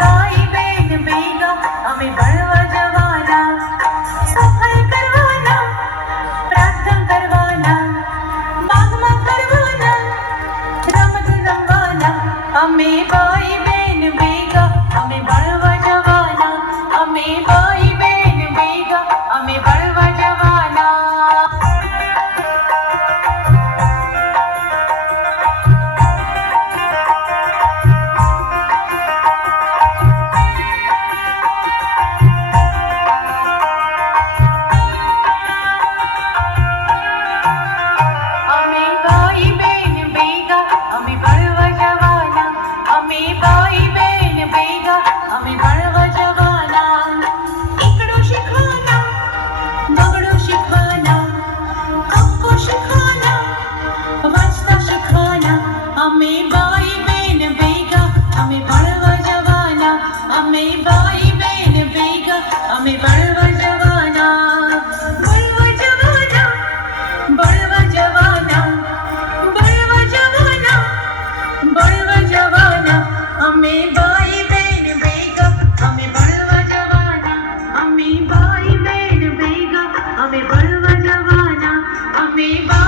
भाई बहन बेगा हमें बढ़वा जवाना सफाई करवाना प्रार्थना करवाना मागमा करवाना रमत रमवाना हमें भाई बहन बेगा আমি বাড়বা জবানা, আমি ভাই বেন বেগা, আমি বাড়বা জবানা। একড়ো শিখানা বগড়ো শিখানা, কক্কো শিখানা বাজনা শিখানা, আমি Bye.